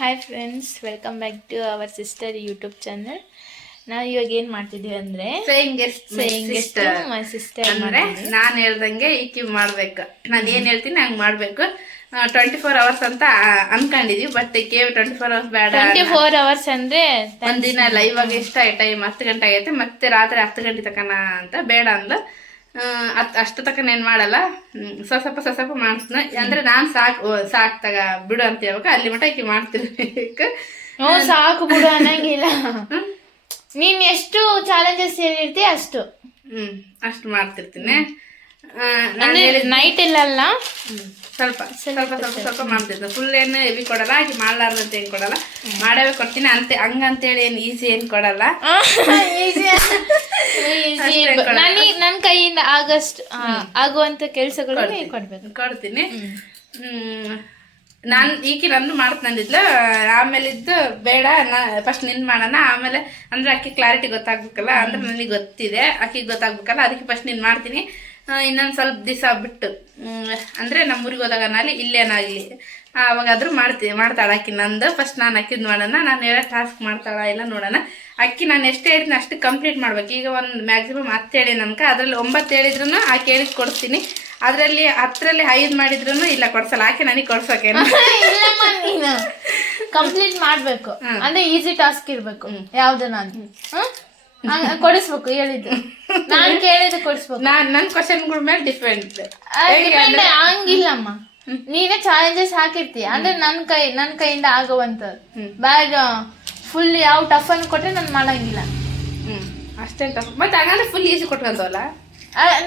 Hi friends, welcome back to our sister YouTube channel. ನಾವು ಇವಾಗ ಏನು ಮಾಡ್ತಿದ್ದೀವಿ ಅಂದರೆ ಮೈ ಸಿಸ್ಟರ್ ಅಂದ್ರೆ ನಾನು ಹೇಳ್ದಂಗೆ ಈಕಿ ಮಾಡ್ಬೇಕು. ನಾನು ಏನು ಹೇಳ್ತೀನಿ ಹಂಗೆ ಮಾಡಬೇಕು. 24 hours ಅಂತ ಅನ್ಕೊಂಡಿದೀವಿ. ಬಟ್ ಈಕೆ 24 hours ಬೇಡ. 24 hours ಅಂದರೆ ಒಂದಿನ ಲೈವ್ ಆಗಿ ಇಷ್ಟ ಟೈಮ್ 10 ಗಂಟೆ ಆಗೈತೆ, ಮತ್ತೆ ರಾತ್ರಿ 10 ಗಂಟೆ ತಕನ ಅಂತ ಬೇಡ ಅಂದ. ಅಷ್ಟು ತಕ ಏನ್ ಮಾಡಲ್ಲ, ಸ್ವಲ್ಪ ಮಾಡ್ತೀನಿ. ಅಂದ್ರೆ ನಾನ್ ಸಾಕ್ ತಗ ಬಿಡು ಅಂತ ಹೇಳ್ಬೇಕು. ಅಲ್ಲಿ ಮಟ ಈಕಿ ಮಾಡ್ತಿರ್ಬೇಕು. ಸಾಕು ಬಿಡು ಅನ್ನಂಗಿಲ್ಲ. ನೀನ್ ಎಷ್ಟು ಚಾಲೆಂಜಸ್ ಹೇಳಿರ್ತಿ ಅಷ್ಟು ಅಷ್ಟು ಮಾಡ್ತಿರ್ತೀನಿ. ನೈಟ್ ಇಲ್ಲಲ್ಲ, ಸ್ವಲ್ಪ ಮಾಡ್ತಿದ್ದೆ. ಫುಲ್ ಏನು ಹೆವಿ ಕೊಡಲ್ಲ, ಆಗಿ ಮಾಡ್ಲಾರ್ದು ಅಂತ ಏನ್ ಕೊಡಲ್ಲ, ಮಾಡವೇ ಕೊಡ್ತೀನಿ ಅಂತ ಹಂಗಂತೇಳಿ ಏನು ಈಸಿ ಏನ್ ಕೊಡಲ್ಲ. ನನ್ನ ಕೈಯಿಂದ ಆಗುವಂತ ಕೆಲ್ಸಗಳು ಕೊಡ್ತೀನಿ. ನಾನು ಈಕಿ ನಂದು ಮಾಡ್ತಂದಿದ್ಲ. ಆಮೇಲೆ ಇದ್ದು ಬೇಡ, ಫಸ್ಟ್ ನಿನ್ ಮಾಡೋಣ, ಆಮೇಲೆ ಅಂದ್ರೆ ಅಕ್ಕಿ ಕ್ಲಾರಿಟಿ ಗೊತ್ತಾಗ್ಬೇಕಲ್ಲ, ಅಂದ್ರೆ ನನಗೆ ಗೊತ್ತಿದೆ, ಅಕ್ಕಿಗೆ ಗೊತ್ತಾಗ್ಬೇಕಲ್ಲ, ಅದಕ್ಕೆ ಫಸ್ಟ್ ನೀನ್ ಮಾಡ್ತೀನಿ. ಇನ್ನೊಂದು ಸ್ವಲ್ಪ ದಿವಸ ಬಿಟ್ಟು ಅಂದ್ರೆ ನಮ್ಮೂರಿಗೆ ಹೋದಾಗ ನಾಲಿ ಇಲ್ಲೇನಾಗಲಿ ಅವಾಗಾದ್ರೂ ಮಾಡ್ತಾಳ ಅಕ್ಕಿ. ನಂದು ಫಸ್ಟ್ ನಾನು ಅಕ್ಕಿದ್ ಮಾಡೋಣ, ನಾನು ಹೇಳೋ ಟಾಸ್ಕ್ ಮಾಡ್ತಾಳ ಇಲ್ಲ ನೋಡೋಣ. ಅಕ್ಕಿ ನಾನು ಎಷ್ಟು ಹೇಳಿದ್ನ ಅಷ್ಟು ಕಂಪ್ಲೀಟ್ ಮಾಡ್ಬೇಕು. ಈಗ ಒಂದು ಮ್ಯಾಕ್ಸಿಮಮ್ 10 ಹೇಳಿ ನನ್ಕ, ಅದ್ರಲ್ಲಿ 9 ಹೇಳಿದ್ರು ಆ ಕೇಳಿದ್ ಕೊಡ್ತೀನಿ. ಅದ್ರಲ್ಲಿ 10ರಲ್ಲಿ 5 ಮಾಡಿದ್ರು ಇಲ್ಲ ಕೊಡ್ಸಲ್ಲ. ಆಕೆ ನನಗೆ ಕೊಡ್ಸೋಕೆ ಕಂಪ್ಲೀಟ್ ಮಾಡ್ಬೇಕು. ಅಂದ್ರೆ ಈಸಿ ಟಾಸ್ಕ್ ಇರ್ಬೇಕು. ಯಾವ್ದು ನಾನು ಕೊಡಿಸ್ಬೇಕು, ಹೇಳಿದ್ದು ನಾನ್ ಕೇಳಿದ್ದು ಕೊಡಿಸ್ಬೇಕು. ನನ್ನ ಕ್ವಶನ್ಗಳ ಮೇಲೆ ಡಿಪೆಂಡ್. ಹಂಗಿಲ್ಲಮ್ಮ, ನೀನೇ ಚಾಲೆಂಜಸ್ ಹಾಕಿರ್ತೀಯ. ಅಂದ್ರೆ ನನ್ ಕೈಯಿಂದ ಆಗುವಂತದ್ದು. ಬ್ಯಾಗ್ ಫುಲ್ ಯಾವ ಟಫ್ ಅನ್ನು ಕೊಟ್ರೆ ನಾನು ಮಾಡಂಗಿಲ್ಲ. ಅಷ್ಟೇ ಟಫ್. ಮತ್ತೆ ಹಾಗಾದ್ರೆ ಫುಲ್ ಈಸಿ ಕೊಟ್ಕೊಂತವಲ್ಲ,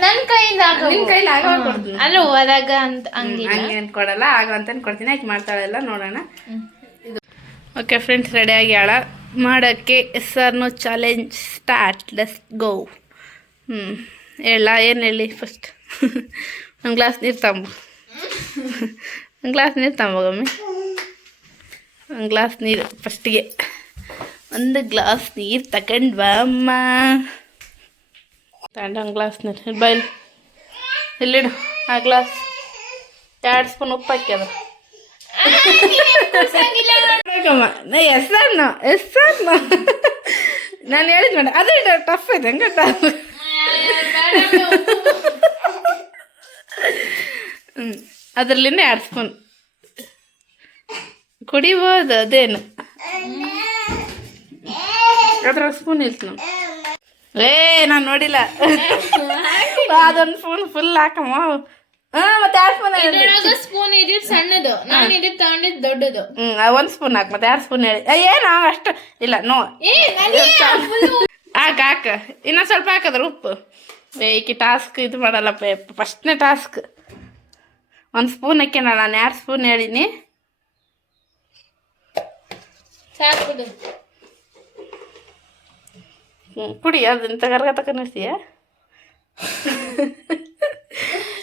ನನ್ ಕೈಯಿಂದ ಕೈಲಿ ಕೊಡ್ತೀನಿ. ಅಂದ್ರೆ ಹೋದಾಗ ಅಂತ ಹಂಗೇನ್ ಕೊಡಲ್ಲ, ಆಗುವಂತ ಕೊಡ್ತೀನಿ. ಆಕೆ ಮಾಡ್ತಾಳೆಲ್ಲ ನೋಡೋಣ. ಓಕೆ ಫ್ರೆಂಡ್ಸ್, ರೆಡಿ ಆಗಿ ಆಳ ಮಾಡೋಕ್ಕೆ. No challenge start, let's go. ಹೇಳ ಏನು ಹೇಳಿ ಫಸ್ಟ್? ಒಂದು ಗ್ಲಾಸ್ ನೀರು ತಂಬ, ಒಂದು ಗ್ಲಾಸ್ ನೀರು ತಂಬೋಗಮ್ಮಿ. ಒಂದು ಗ್ಲಾಸ್ ನೀರು ಫಸ್ಟಿಗೆ, ಒಂದು ಗ್ಲಾಸ್ ನೀರು ತಗೊಂಡು ಬಾ ಅಮ್ಮ. ತಗೊಂಡು ಒಂದು ಗ್ಲಾಸ್ ನೀರು ಬೈಲ್ ಇಲ್ಲಿಡು. ಆ ಗ್ಲಾಸ್ 2 ಸ್ಪೂನ್ ಉಪ್ಪು ಹಾಕ್ಯದ. ಎಸ್ಸನ್ನು ನಾನು ಹೇಳಿದ್ ಮೇಡ, ಅದೇ ಟಫ್ ಇದೆ ಹಂಗ. ಅದ್ರಲ್ಲಿಂದ 2 ಸ್ಪೂನ್ ಕುಡಿಬೋದು. ಅದೇನು ಅದ್ರ ಸ್ಪೂನ್ ಇಲ್ತು ನಾವು. ನಾನು ನೋಡಿಲ್ಲ. ಅದೊಂದು ಸ್ಪೂನ್ ಫುಲ್ ಹಾಕಮ್ಮ. ಮತ್ತೆ 2 ಸ್ಪೂನ್ ಇದ್ದಿದ್ದು ಸಣ್ಣದು, ನಾನು ಇದ್ದಿದ್ದು ತಗೊಂಡಿದ್ದು ದೊಡ್ಡದು. 1 ಸ್ಪೂನ್ ಹಾಕ್, ಮತ್ತೆ 2 ಸ್ಪೂನ್ ಹೇಳಿ. ಏನು ಅಷ್ಟು ಇಲ್ಲ, ನೋ ಹಾಕ. ಇನ್ನೊಂದು ಸ್ವಲ್ಪ ಹಾಕದ್ರ ಉಪ್ಪು. ಈಕಿ ಟಾಸ್ಕ್ ಇದು ಮಾಡಲ್ಲಪ್ಪ, ಫಸ್ಟ್ನೇ ಟಾಸ್ಕ್. 1 ಸ್ಪೂನ್ ಹಾಕ್ಯಣ, ನಾನು 2 ಸ್ಪೂನ್ ಹೇಳಿನಿ. ಸಾಕು ಕುಡಿ. ಅದನ್ನ ತಗರ್ತೀಯ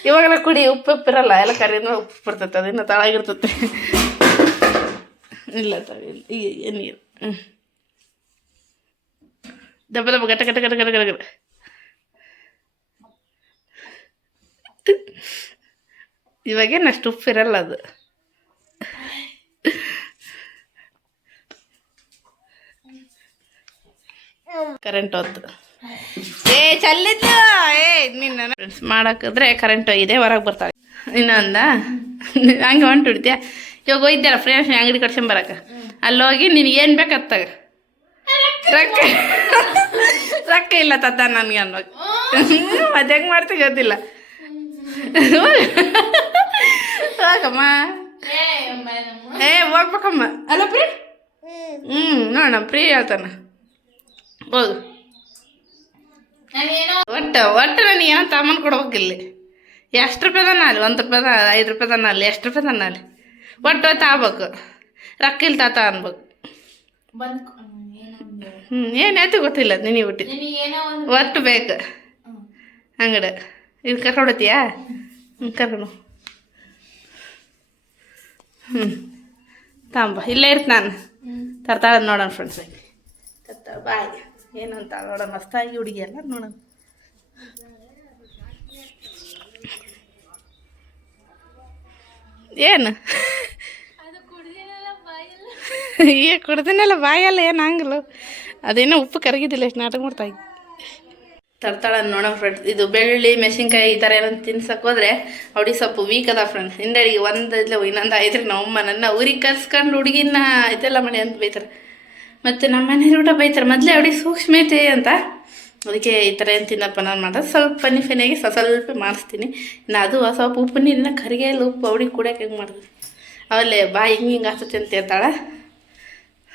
ಇವಾಗೆಲ್ಲ ಕುಡಿ. ಉಪ್ಪಿರಲ್ಲ, ಎಲ್ಲ ಕರಿಯಿಂದ ಉಪ್ಪು ಬರ್ತೈತೆ, ಅದಿನ್ನು ತಳಗಿರ್ತೈತೆ. ಇಲ್ಲ ನೀರು ದಬ್ಬ ಗಟ್ಟ ಗಟ್ಟ ಗಟ್ಟ ಗಟ್ಟ ಗಟ್ಟ. ಇವಾಗೇನು ಅಷ್ಟು ಉಪ್ಪಿರಲ್ಲ ಅದು. ಕರೆಂಟ್ ಹೋಯ್ತು. ಚಲ್ಲಿದ್ದು ನಿನ್ನ ಫ್ರೆಂಡ್ಸ್ ಮಾಡಾಕಿದ್ರೆ ಕರೆಂಟ್ ಹೋಗಿದೆ, ಹೊರಗೆ ಬರ್ತಾಳೆ. ಇನ್ನೊಂದ ಹಂಗೆ ಹೊಂಟು ಹಿಡ್ತೀಯ. ಇವಾಗ ಹೋಯ್ತಾರ ಫ್ರೆಂಡ್ಸ್ ಅಂಗಡಿ ಕಟ್ಸ್ಕೊಂಬರಕ್ಕೆ. ಅಲ್ಲಿ ಹೋಗಿ ನಿನಗೇನು ಬೇಕತ್ತಾಗ ರೊಕ್ಕ ಇಲ್ಲ ತತ್ತ ನನಗೆ ಅನ್ಬೇಕು. ಮತ್ತೆ ಹೆಂಗೆ ಮಾಡ್ತೀವಿ ಗೊತ್ತಿಲ್ಲ. ಹೋಗಮ್ಮ, ಹೋಗ್ಬೇಕಮ್ಮ. ಅಲ್ಲ ಪ್ರೀ? ನೋಡೋಣ, ಪ್ರೀ ಹೇಳ್ತಾನ ಹೋಗು. ಒಟ್ಟು ನನಗೆ ಏನೋ ತಗೊಂಡು ಕೊಡ್ಬೇಕಿಲ್ಲಿ. ಎಷ್ಟು ರೂಪಾಯಿದನ ಅಲ್ಲಿ? 1 ರೂಪಾಯಿದ, 5 ರೂಪಾಯಿದನ ಅಲ್ಲಿ, ಎಷ್ಟು ರೂಪಾಯಿದನ ಅಲ್ಲಿ? ಒಟ್ಟು ಆಗ್ಬೇಕು. ರೊಕ್ಕ ಇಲ್ಲ ತಾತ ಅನ್ಬೇಕು. ಏನಾಯ್ತು ಗೊತ್ತಿಲ್ಲ, ನಿನಗೆ ಬಿಟ್ಟಿದ್ದು. ಒಟ್ಟು ಬೇಕು ಅಂಗಡಿ. ಇದು ಕರ್ಕೊಂಡೋತೀಯಾ? ಕರ್ಕೊಂಡು ತಾಂಬ. ಇಲ್ಲೇ ಇರ್ತ ನಾನು ತರ್ತಾಳ ನೋಡೋಣ ಫ್ರೆಂಡ್ಸ್. ತರ್ತಾಳ ಬಾಯ್. ಏನಂತ ನೋಡೋಣ, ಮಸ್ತಾಗಿ ಹುಡುಗಿ ಅಲ್ಲ ನೋಡೋಣ. ಏನು ಈಗ ಕೊಡ್ತೀನಲ್ಲ ಬಾಯಲ್ಲ ಏನು ಹಂಗಲ್ಲ ಅದೇನೋ ಉಪ್ಪು ಕರಗಿದ್ದಿಲ್ಲ ಎಷ್ಟು ನಾಟಕ ಮಾಡ್ತಾ ತರ್ತಾಳ ನೋಡೋಣ ಫ್ರೆಂಡ್ಸ್. ಇದು ಬೆಳ್ಳುಳ್ಳಿ ಮೆಣಸಿನ್ಕಾಯಿ ಈ ಥರ ಏನೋ ತಿನ್ಸಕ್ಕೆ ಹೋದ್ರೆ ಅವಡಿ ಸ್ವಲ್ಪ ವೀಕ್ ಅದ ಫ್ರೆಂಡ್ಸ್. ಹಿಂದಡಿಗೆ ಒಂದು ಇಲ್ಲ ಇನ್ನೊಂದು ಐತ್ರಿ ನಮ್ಮಮ್ಮ ನನ್ನ ಊರಿಗೆ ಕರ್ಸ್ಕೊಂಡು ಹುಡುಗಿನ ಇದೆಲ್ಲ ಮಾಡಿ ಅಂತ ಬೈತಾರೆ. ಮತ್ತು ನಮ್ಮ ಮನೇಲಿ ಊಟ ಬೈತಾರೆ ಮೊದಲೇ ಅವಡಿ ಸೂಕ್ಷ್ಮತೆ ಅಂತ. ಅದಕ್ಕೆ ಈ ಥರ ಏನು ತಿನ್ನಪ್ಪ ನಾನು ಮಾಡೋದು ಸ್ವಲ್ಪ ಫನಿಯಾಗಿ ಸ್ವಲ್ಪ ಮಾಡಿಸ್ತೀನಿ. ಇನ್ನು ಅದು ಸ್ವಲ್ಪ ಉಪ್ಪು ನೀರಿನ ಕರಿಗೆಲ್ಲ ಉಪ್ಪು ಅವಡಿಗೆ ಕುಡಿಯೋಕೆ ಹೆಂಗೆ ಮಾಡೋದು ಅವಲ್ಲೇ ಬಾಯಿ ಹಿಂಗೆ ಆಗ್ತೈತೆ ಅಂತ ಹೇಳ್ತಾಳೆ.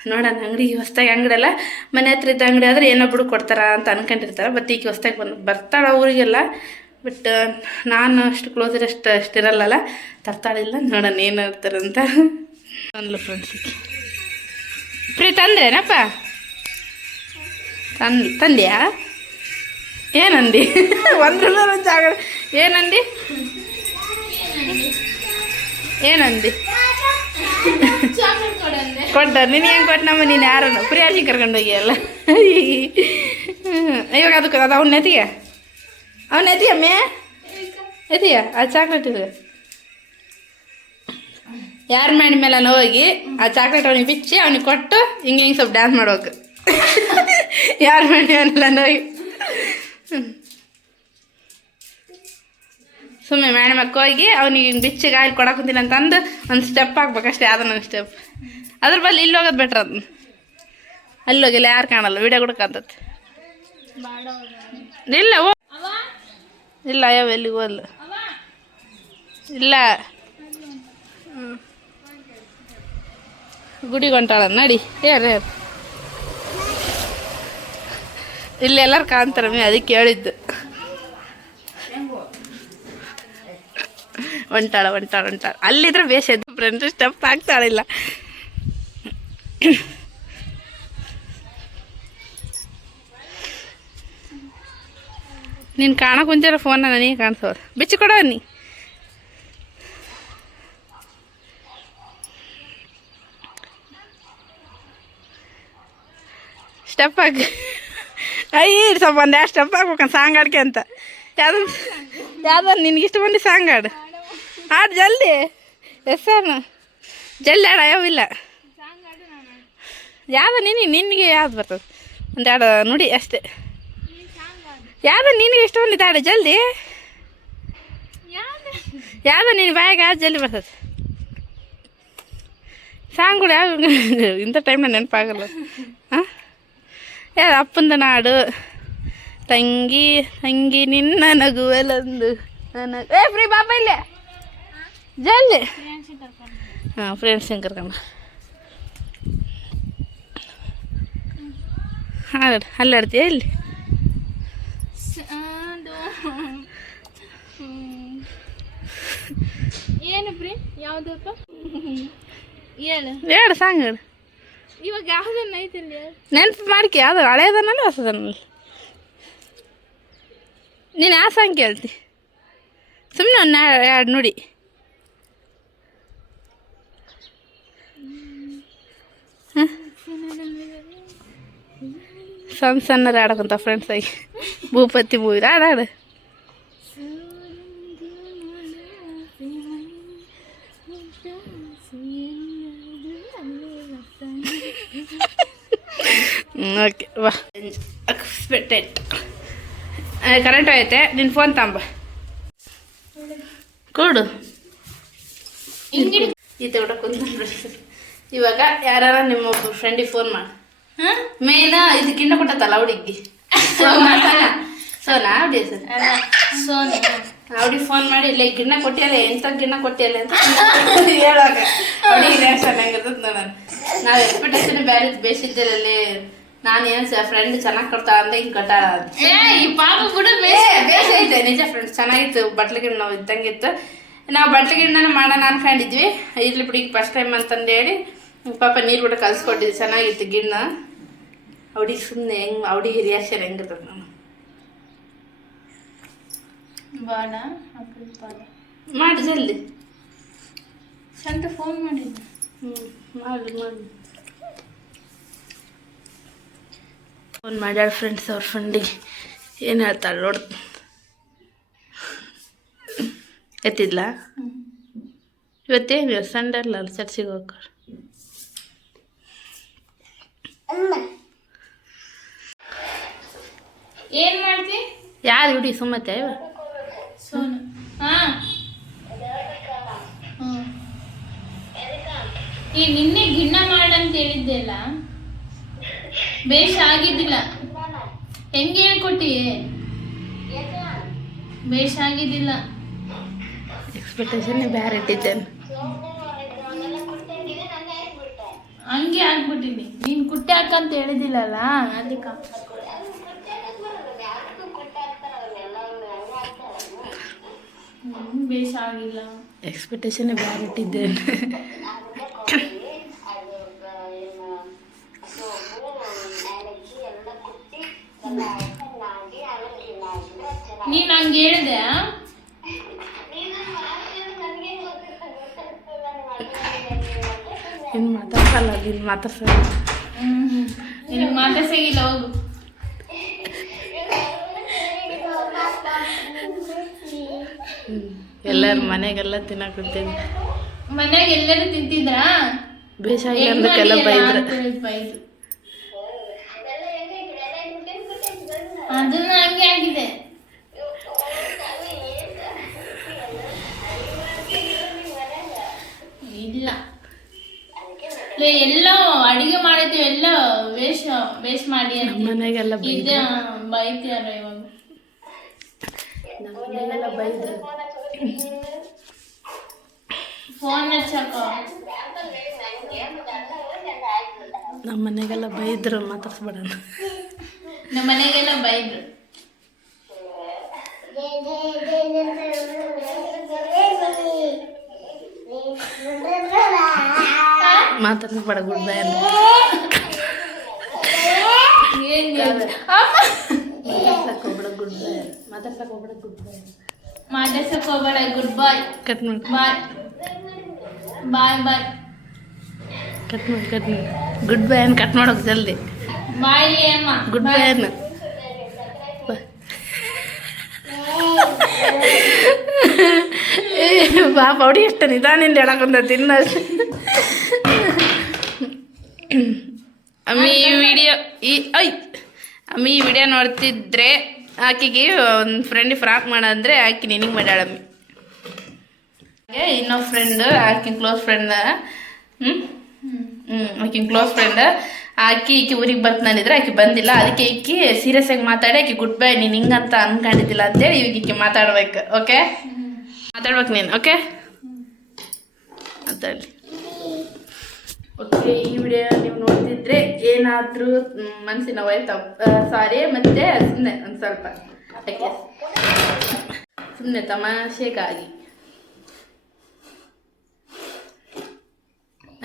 ನೋಡೋಣ ಅಂಗಡಿಗೆ ಹೊಸ್ದಾಗಿ ಅಂಗಡಿ ಅಲ್ಲ ಮನೆ ಹತ್ರ ಇದ್ದ ಅಂಗಡಿ ಆದರೆ ಏನೊಬ್ಬರು ಕೊಡ್ತಾರ ಅಂತ ಅನ್ಕೊಂಡಿರ್ತಾರೆ. ಬಟ್ ಈಗ ಹೊಸ್ದಾಗಿ ಬರ್ತಾಳೆ ಊರಿಗೆಲ್ಲ. ಬಟ್ ನಾನು ಅಷ್ಟು ಕ್ಲೋಸ್ ಅಷ್ಟಿರಲ್ಲ ತರ್ತಾಳಿಲ್ಲ. ನೋಡೋಣ ಏನು ಹೇಳ್ತಾರಂತ ಅಂದ್ಲು ಫ್ರೆಂಡ್ಸ್. ಪ್ರೀ ತಂದ್ರೇನಪ್ಪ ತಂದ್ಯಾ ಏನಂದಿ ಒಂದು ಜಾಗ ಏನಂದಿ ಕೊಟ್ಟ ನೀನು ಹೆಂಗೆ ಕೊಟ್ಟನಮ್ಮ ನೀನು ಯಾರನ್ನು ಪ್ರಿಯಾಜಿ ಕರ್ಕೊಂಡು ಹೋಗಿಯಲ್ಲ. ಇವಾಗ ಅದಕ್ಕೆ ಅದು ಅವ್ನ ಎತ್ತಿಯ ಮೇ ಎತ್ತಿಯ ಆ ಚಾಕ್ಲೇಟ್ ಇದೆ ಯಾರ ಮಾಡಿ ಮೇಲೆ ಹೋಗಿ ಆ ಚಾಕ್ಲೇಟ್ ಅವನಿಗೆ ಬಿಚ್ಚಿ ಅವ್ನಿಗೆ ಕೊಟ್ಟು ಹಿಂಗೆ ಸ್ವಲ್ಪ ಡ್ಯಾನ್ಸ್ ಮಾಡ್ಬೇಕು. ಯಾರ ಮಾಡಿ ಮೇಲೆಲ್ಲ ಹೋಗಿ ಸುಮ್ಮನೆ ಮೇಡಮಕ್ಕೆ ಹೋಗಿ ಅವ್ನಿಗೆ ಹಿಂಗೆ ಬಿಚ್ಚಿಗೆ ಆಯ್ಲು ಕೊಡಾಕುಂತೀನಿ ಅಂತಂದು ಒಂದು ಸ್ಟೆಪ್ ಹಾಕ್ಬೇಕಷ್ಟೇ. ಯಾವ್ದು ಒಂದು ಸ್ಟೆಪ್ ಅದ್ರ ಬಲ್ಲಿ ಇಲ್ಲಿ ಹೋಗೋದು ಬೆಟ್ರ್. ಅದನ್ನ ಅಲ್ಲಿ ಹೋಗಿಲ್ಲ ಯಾರು ಕಾಣಲ್ಲ ವಿಡಿಯೋ ಕೊಡಕ್ಕಂತತ್ ಇಲ್ಲ ಇಲ್ಲ ಯಾವ ಎಲ್ಲಿಗೆ ಹೋಗಲ್ಲ ಇಲ್ಲ. ಗುಡಿಗೆ ಹೊಂಟಾಳ ನಡಿ ಯಾರು ಇಲ್ಲಿ ಎಲ್ಲರೂ ಕಾಣ್ತಾರ ಅದಕ್ಕೆ ಹೇಳಿದ್ದು. ಹೊಂಟಾಳ ಅಲ್ಲಿದ್ರೆ ಬೇಷ ಎದ್ದು ಫ್ರೆಂಡ್ ಸ್ಟೆಪ್ ಆಗ್ತಾಳಿಲ್ಲ. ನೀನು ಕಾಣಕ್ಕೆ ಕುಂತಿರೋ ಫೋನ್ ನನಗೆ ಕಾಣಿಸೋದು ಬಿಚ್ಚಿ ಕೊಡೋ ನೀ. ಸ್ಟೆಪ್ ಹಾಕಿ ಸ್ವಲ್ಪ ಒಂದು ಎರಡು ಸ್ಟೆಪ್ ಹಾಕ್ಬೇಕಂತ ಸಾಂಗ್ ಆಡ್ಕೆ ಅಂತ. ಯಾವ್ದು ನಿನ್ಗೆ ಇಷ್ಟ ಬಂದು ಸಾಂಗ್ ಆಡು ಜಲ್ದಿ ಎಸ್ಸೇನು ಜಲ್ದಿ ಆಡ ಯಾವಿಲ್ಲ ಯಾವ್ದು ನಿನಗೆ ಯಾವ್ದು ಬರ್ತದೆ ಒಂದು ಎರಡು ನುಡಿ ಅಷ್ಟೇ. ಯಾವ್ದು ನಿನಗೆ ಇಷ್ಟ ಬಂದಿದ್ದು ಆಡು ಜಲ್ದಿ ಯಾವ್ದು ನಿನ್ನ ಬಾಯಾಗ ಯಾವ್ದು ಜಲ್ದಿ ಬರ್ತದೆ ಸಾಂಗ್ಗಳು ಯಾವ ಇಂಥ ಟೈಮ್ನ ನೆನಪಾಗಲ್ಲ. ಹಾಂ ಯಾರು ಅಪ್ಪಂದ ನಾಡು ತಂಗಿ ತಂಗಿ ನಿನ್ನ ನಗುವಲಂದು ನನಗೆ ಫ್ರೀ ಬಾಬಾ ಇಲ್ಲೇ ಜಲ್ದಿ. ಹಾಂ ಫ್ರೆಂಡ್ಸ್ ಹೆಂಗೆ ಕರ್ಕೊಂಡ ಅಲ್ಲಾಡ್ತೀಯ ಇಲ್ಲಿ ಏನು ಫ್ರೀ ಯಾವುದಪ್ಪ ಹೇಳು ಸಾಂಗ್ ಹೇಳು. ಇವಾಗ ಯಾವ್ದನ್ನ ಐತಿಲ್ಲ ನೆನಪು ಮಾಡ್ಕಿ ಯಾವ್ದು ಹಳೇದನಲ್ಲಿ ಹೊಸದನ್ನಲ್ಲಿ ನೀನು ಯಾವ ಸಾಂಗ್ ಕೇಳ್ತಿ ಸುಮ್ಮನೆ ಒಂದು ಎರಡು ನುಡಿ. ಸಣ್ಣರು ಆಡಕ್ಕಂತ ಫ್ರೆಂಡ್ಸ್ ಆಗಿ ಭೂಪತಿ ಮೂವಿ ಆಡಾಡು. ಓಕೆ ವಾ ಎಕ್ಸ್ಪೆಕ್ಟೆಡ್. ಕರೆಂಟ್ ಐತೆ ನಿನ್ನ ಫೋನ್ ತಾಂಬ ಕೊಡು ಈ ತಗೊಂಡ ಕುಂತ. ಇವಾಗ ಯಾರು ನಿಮ್ಮ ಫ್ರೆಂಡಿಗೆ ಫೋನ್ ಮಾಡಿ ಮೇನ ಇದು ಗಿಣ್ಣ ಕೊಟ್ಟತ್ತಲ್ಲ ಅವಡಿಗೆ ಸೋನಾ ಅವಡಿ ಸೋನಿ ಅವಡಿಗೆ ಫೋನ್ ಮಾಡಿ ಇಲ್ಲ ಗಿಣ್ಣ ಕೊಟ್ಟಿಯಲ್ಲ ಎಂಥ ಗಿಣ್ಣ ಕೊಟ್ಟಿಯಲ್ಲ ಅಂತ ಹೇಳುವಾಗ ಅವಡಿಗೆ ರಿಯಾಕ್ಷನ್ ಹೆಂಗಿರ್ತದೆ ನೋಡೋಣ. ನಾವು ಎಕ್ಸ್ಪೆಕ್ಟೇಷನ್ ಬೇರೆ ಬೇಸಿದ್ದಲ್ಲಿ ನಾನು ಏನು ಫ್ರೆಂಡ್ ಚೆನ್ನಾಗಿ ಕೊಡ್ತಾಳ ಅಂತ ಹಿಂಗೆ ಕೊಟ್ಟಾಳ ಈ ಪಾಪ ಕೂಡ ಬೇಸ್ ಐತೆ ನಿಜ ಫ್ರೆಂಡ್ಸ್ ಚೆನ್ನಾಗಿತ್ತು. ಬಟ್ಲು ಗಿಣ್ಣ ನಾವು ಇದ್ದಂಗಿತ್ತು. ನಾವು ಬಟ್ಲು ಗಿಣ್ಣನ ಮಾಡೋಣ ಅನ್ಕೊಂಡಿದ್ವಿ ಇರ್ಲಿ ಬಿಡಿ ಫಸ್ಟ್ ಟೈಮ್ ಅಂತಂದು ಹೇಳಿ ಪಾಪ ನೀರು ಬಿಟ್ಟು ಕಲಿಸ್ಕೊಟ್ಟಿದ್ವಿ ಚೆನ್ನಾಗಿತ್ತು ಗಿಣ್ಣ. ಅವಡಿಗೆ ಸುಮ್ಮನೆ ಹೆಂಗೆ ಅವಡಿಗೆ ರಿಯಾಕ್ಷನ್ ಹೆಂಗಿರ್ತದೆ ನಾನು ಬಾಡ ಮಾಡಿ ಜಲ್ದಿ ಸಂತ ಫೋನ್ ಮಾಡಿದ್ದೆ. ಮಾಡಿ ಫೋನ್ ಮಾಡ್ಯಾಳ ಫ್ರೆಂಡ್ಸ್ ಅವ್ರ ಫ್ರೆಂಡಿಗೆ ಏನು ಹೇಳ್ತಾಳೆ ನೋಡ್ ಎತ್ತಿದ್ಲಾ ಇವತ್ತೇನು ಸಂಡೆ ಅಲ್ಲ ಚರ್ಚಿಗೆ ಹೋಗ್ತಾರೆ ಏನ್ ಮಾಡ್ತಿ? ಯಾರು ಹುಡಿ ಸುಮ್ಮತ್ತೆ ಸೋನು. ಹಾ ಈ ನಿನ್ನೆ ಗಿಣ್ಣ ಮಾಡಂತ ಹೇಳಿದ್ದೆಲ್ಲ ಬೇಷ್ ಆಗಿದ್ದಿಲ್ಲ. ಹೆಂಗೆ ಹೇಳ್ಕೊಟ್ಟಿ? ಬೇಷ್ ಆಗಿದ್ದಿಲ್ಲ. ಎಕ್ಸ್ಪೆಕ್ಟೇಷನ್ ಬೇರೆ ಇಟ್ಟಿದ್ದೇನೆ. ಹಂಗೆ ಆಗ್ಬಿಟ್ಟಿನಿ. ನೀನ್ ಕುಟ್ಟೆ ಹಾಕಂತ ಹೇಳಿದಿಲ್ಲಲ್ಲ ಅದಕ್ಕೆ. ಬೇಷ್ ಆಗಿಲ್ಲ. ಎಕ್ಸ್ಪೆಕ್ಟೇಷನ್ ಬೇರೆ ಇಟ್ಟಿದ್ದೇನೆ. ನೀನ್ ಹಂಗೆ ಹೇಳ್ದೆ? ಇನ್ನು ಮಾತಾಡ್ಸಲ್ಲ, ನೀನು ಮಾತಾಡ್ಸಲ್ಲ. ನಿನಗೆ ಮಾತಾಡ್ಸಂಗಿಲ್ಲ, ಹೋಗು. ಎಲ್ಲರೂ ಮನೆಗೆಲ್ಲ ತಿನ್ನಕುಂತೀನಿ. ಮನ್ಯಾಗ ಎಲ್ಲರೂ ತಿಂತಿದ್ರಾ? ಬೇಷಾಗಿ ಅಂದಕ್ಕೆಲ್ಲ ಬೈದ್ರು. ಅದನ್ನ ಹಂಗೆ ಆಗಿದೆ. ಇಲ್ಲ ಎಲ್ಲ ಅಡಿಗೆ ಮಾಡಿದ್ವಿ, ಎಲ್ಲ ವೇಸ್ಟ್ ಮಾಡಿ ಮನೆಗೆಲ್ಲ ಬೈತಿಯಾರ ಇವಾಗ. ಮನೆಗೆಲ್ಲ ಬೈದ್ರು. ಫೋನ್ ಹಚ್ಚಾಕ ನಮ್ಮ ಮನೆಗೆಲ್ಲ ಬೈದ್ರು, ಮಾತಾಡ್ಸ್ಬೇಡ. ನಮ್ಮ ಮನೆಗೆಲ್ಲ ಬೈದ್ರು. ಮಾತಾಡ್ಸ್ಬೇಡ, ಗುಡ್ ಬೈ. ಮಾತಾಡ್ಸಕ್ ಹೋಗ್ಬೇಡ, ಗುಡ್ ಬಾಯ್. ಕಟ್ ಮಾಡಿ. ಬಾಯ್ ಬಾಯ್ ಬಾಯ್. ಕಟ್ ಮಾಡಿ. ಗುಡ್ ಬೈ ಅನ್ ಕಟ್ ಮಾಡೋಕೆ ಜಲ್ದಿ. ಬಾಯ್ ಅಮ್ಮ. ಗುಡ್ ಬೈ ಅನ್ನ. ಬಾ ಪೌಡಿ ಎಷ್ಟು ನಿಧಾನಿಂದ ಹೇಳಕೊಂಡ ತಿನ್ನ. ಅಮ್ಮಿ ಈ ವಿಡಿಯೋ ನೋಡ್ತಿದ್ರೆ ಆಕೆಗೆ ಒಂದು ಫ್ರೆಂಡಿಗೆ ಫ್ರಾಕ್ ಮಾಡಂದ್ರೆ ಆಕೆ ನಿನಗೆ ಮಾಡ್ಯಾಳಮ್ಮಿ. ಇನ್ನೊಬ್ಬ ಫ್ರೆಂಡ್ ಆಕಿನ ಕ್ಲೋಸ್ ಫ್ರೆಂಡ್. ಆಕಿನ ಕ್ಲೋಸ್ ಫ್ರೆಂಡ್ ಈಕೆ ಊರಿಗೆ ಬರ್ತಾನಿದ್ರೆ ಆಕೆ ಬಂದಿಲ್ಲ. ಅದಕ್ಕೆ ಈಕೆ ಸೀರಿಯಸ್ ಆಗಿ ಮಾತಾಡಿ ಆಕೆ ಗುಡ್ ಬೈ ನೀನು ಹಿಂಗಂತ ಅನ್ಕೊಂಡಿದ್ದಿಲ್ಲ ಅಂತೇಳಿ ಇವಾಗ ಈಕೆ ಮಾತಾಡ್ಬೇಕು. ಓಕೆ, ಮಾತಾಡ್ಬೇಕು ನೀನು. ಓಕೆ, ಮಾತಾಡಲಿ. ಓಕೆ, ಈ ವಿಡಿಯೋ ನೀವು ನೋಡ್ತಿದ್ರೆ ಏನಾದರೂ ಮನಸ್ಸಿನ ಸಾರಿ, ಮತ್ತೆ ಸುಮ್ಮನೆ ಒಂದು ಸ್ವಲ್ಪ ಯಾಕೆ ಸುಮ್ಮನೆ ತಮಾಷೆಗಾಗಿ